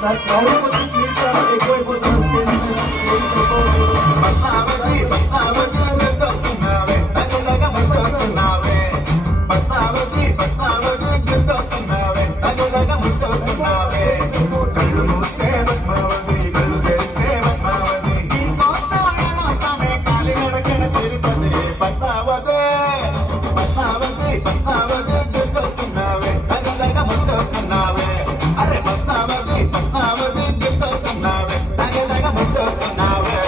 sir crowd కొంచెం please sir ఎక్కువైపోతున్నారు stage Padmavathi Padmavathi గుర్తొస్తున్నావే తగలగా ముద్దొస్తున్నావే పద్మావతి పద్మావతి గుర్తొస్తున్నావే తగలగా ముద్దొస్తున్నావే కళ్ళు మూస్తే పద్మావతి కళ్ళు తెరిస్తే పద్మావతి ఈ కోసం వస్తామే కాలి నడకన తిరుపతి పద్మావతి పద్మావతి పద్మావతి గుర్తొస్తున్నావే తగలగా ముద్దొస్తున్నావే అరే పద్మావతి పద్మావతి గుర్తొస్తున్నావే తగలగా ముద్దొస్తున్నావే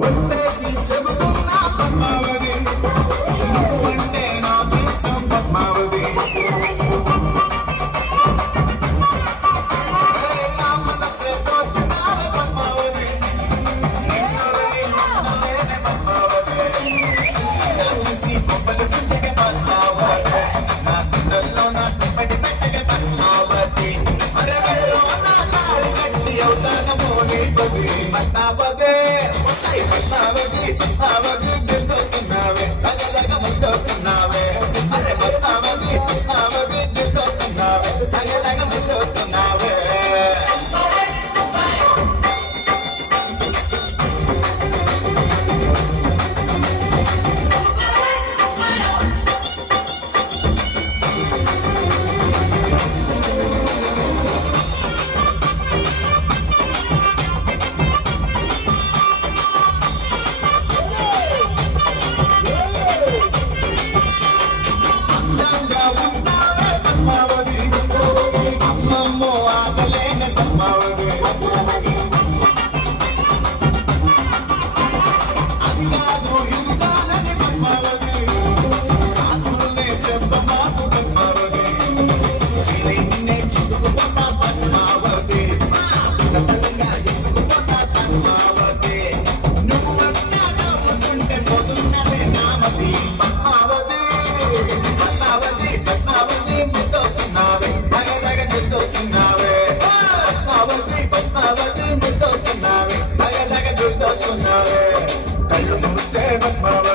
వందేసి చెబుతున్నా పద్మావతి నువ్వంటే నాకు ఇష్టం పద్మావతి నా మనసే దోచినావే పద్మావతి నిన్నొలని నమ్మలేనే పద్మావతి నా చూసి బొమ్మలు చుంచగే పద్మావతి నా గుండెల్లో నా తుప్పటి పెట్టగే పద్మావతి అరే వెళ్ళో నా నాడి కట్టి అవుతానమో నీపది పద్మావతి పద్మావతి పద్మావతి గుర్తొస్తున్నావే తగలగా ముద్దొస్తున్నావే అరే పద్మావతి పద్మావతి గుర్తొస్తున్నావే తగలగా ముద్దొస్తున్నావే అందంగా ఉన్నావే పద్మావతి అమ్మమ్మో ఆకలేని పద్మావతి అది కాదు ఇది కాదని పద్మావతి సాకుల్నే చెప్పమాకు పద్మావతి సిరిన్నే చుట్టుకుపోతా పద్మావతి పిల్లగా ఎత్తుకుపోతా పద్మావతి నువ్వు ఉంటే పోతున్నదే నామతి పద్మావతి పద్మావతి పద్మావతి ముద్దొస్తున్నావే తగదగ గుర్తొస్తున్నావే పద్మావతి పద్మావతి ముద్దొస్తున్నావే తగదగ గుర్తొస్తున్నావే కళ్ళు మూస్తే పద్మావతి